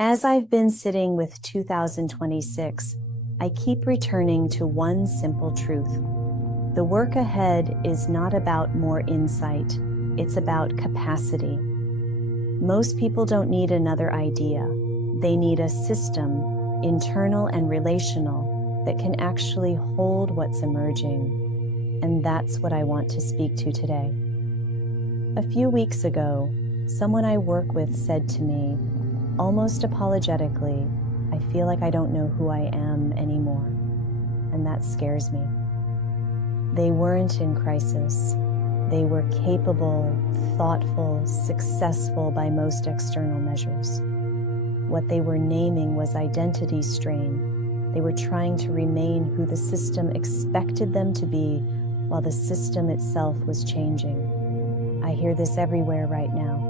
As I've been sitting with 2026, I keep returning to one simple truth. The work ahead is not about more insight, it's about capacity. Most people don't need another idea. They need a system, internal and relational, that can actually hold what's emerging. And that's what I want to speak to today. A few weeks ago, someone I work with said to me, almost apologetically, I feel like I don't know who I am anymore, and that scares me. They weren't in crisis. They were capable, thoughtful, successful by most external measures. What they were naming was identity strain. They were trying to remain who the system expected them to be while the system itself was changing. I hear this everywhere right now.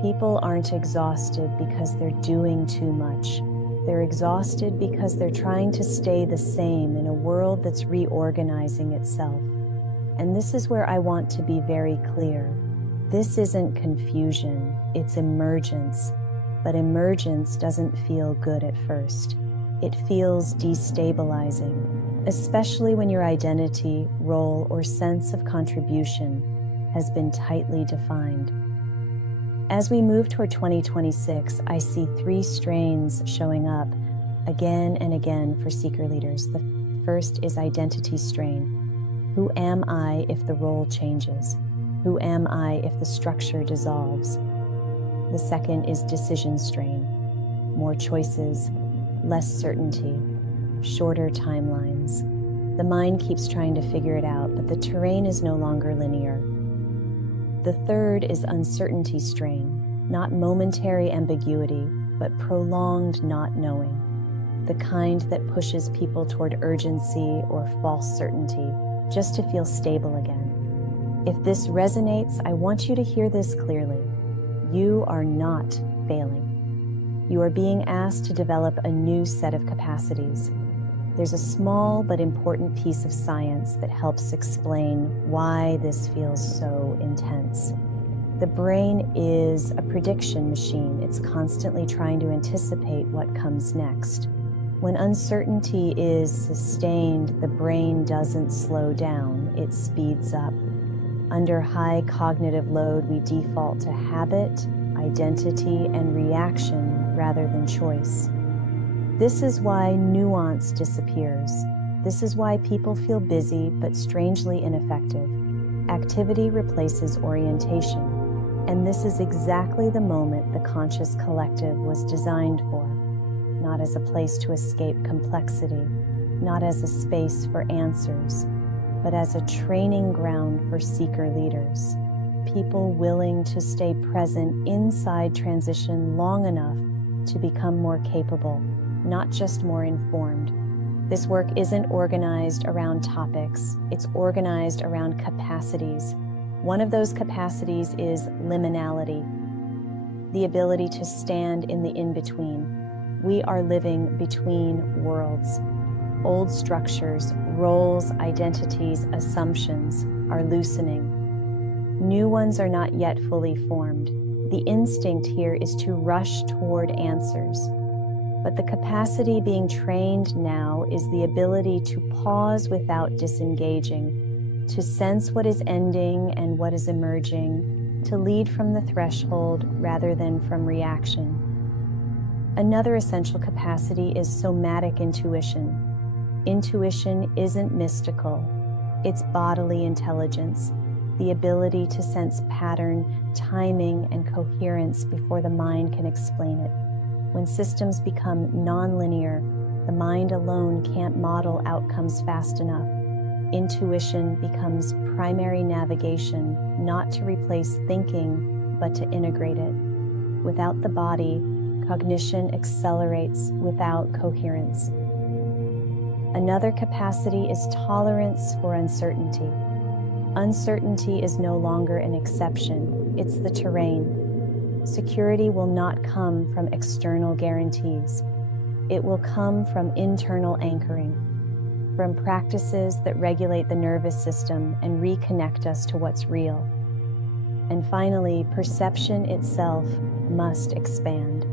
People aren't exhausted because they're doing too much. They're exhausted because they're trying to stay the same in a world that's reorganizing itself. And this is where I want to be very clear. This isn't confusion, it's emergence. But emergence doesn't feel good at first. It feels destabilizing, especially when your identity, role, or sense of contribution has been tightly defined. As we move toward 2026, I see three strains showing up again and again for seeker leaders. The first is identity strain. Who am I if the role changes? Who am I if the structure dissolves? The second is decision strain. More choices, less certainty, shorter timelines. The mind keeps trying to figure it out, but the terrain is no longer linear. The third is uncertainty strain, not momentary ambiguity, but prolonged not knowing, the kind that pushes people toward urgency or false certainty just to feel stable again. If this resonates, I want you to hear this clearly. You are not failing. You are being asked to develop a new set of capacities. There's a small but important piece of science that helps explain why this feels so intense. The brain is a prediction machine. It's constantly trying to anticipate what comes next. When uncertainty is sustained, the brain doesn't slow down, it speeds up. Under high cognitive load, we default to habit, identity, and reaction rather than choice. This is why nuance disappears. This is why people feel busy but strangely ineffective. Activity replaces orientation. And this is exactly the moment the conscious collective was designed for. Not as a place to escape complexity, not as a space for answers, but as a training ground for seeker leaders. People willing to stay present inside transition long enough to become more capable, not just more informed. This work isn't organized around topics, it's organized around capacities. One of those capacities is liminality, the ability to stand in the in-between. We are living between worlds. Old structures, roles, identities, assumptions are loosening. New ones are not yet fully formed. The instinct here is to rush toward answers. But the capacity being trained now is the ability to pause without disengaging, to sense what is ending and what is emerging, to lead from the threshold rather than from reaction. Another essential capacity is somatic intuition. Intuition isn't mystical, it's bodily intelligence, the ability to sense pattern, timing, and coherence before the mind can explain it. When systems become nonlinear, the mind alone can't model outcomes fast enough. Intuition becomes primary navigation, not to replace thinking, but to integrate it. Without the body, cognition accelerates without coherence. Another capacity is tolerance for uncertainty. Uncertainty is no longer an exception, it's the terrain. Security will not come from external guarantees. It will come from internal anchoring, from practices that regulate the nervous system and reconnect us to what's real. And finally, perception itself must expand.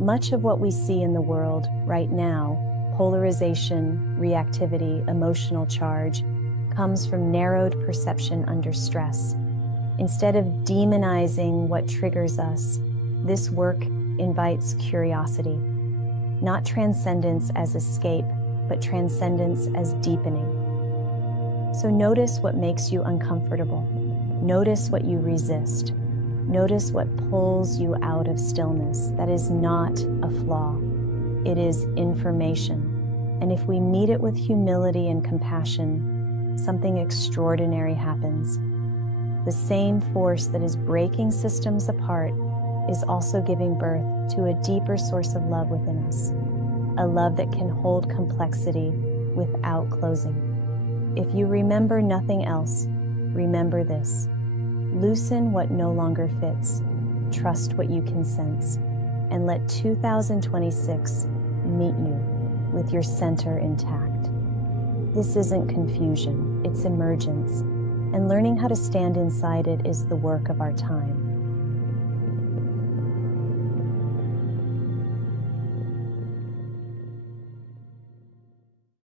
Much of what we see in the world right now, polarization, reactivity, emotional charge, comes from narrowed perception under stress. Instead of demonizing what triggers us, this work invites curiosity, not transcendence as escape, but transcendence as deepening. So notice what makes you uncomfortable. Notice what you resist. Notice what pulls you out of stillness. That is not a flaw. It is information. And if we meet it with humility and compassion, something extraordinary happens. The same force that is breaking systems apart is also giving birth to a deeper source of love within us, a love that can hold complexity without closing. If you remember nothing else, remember this. Loosen what no longer fits, trust what you can sense, and let 2026 meet you with your center intact. This isn't confusion, it's emergence, and learning how to stand inside it is the work of our time.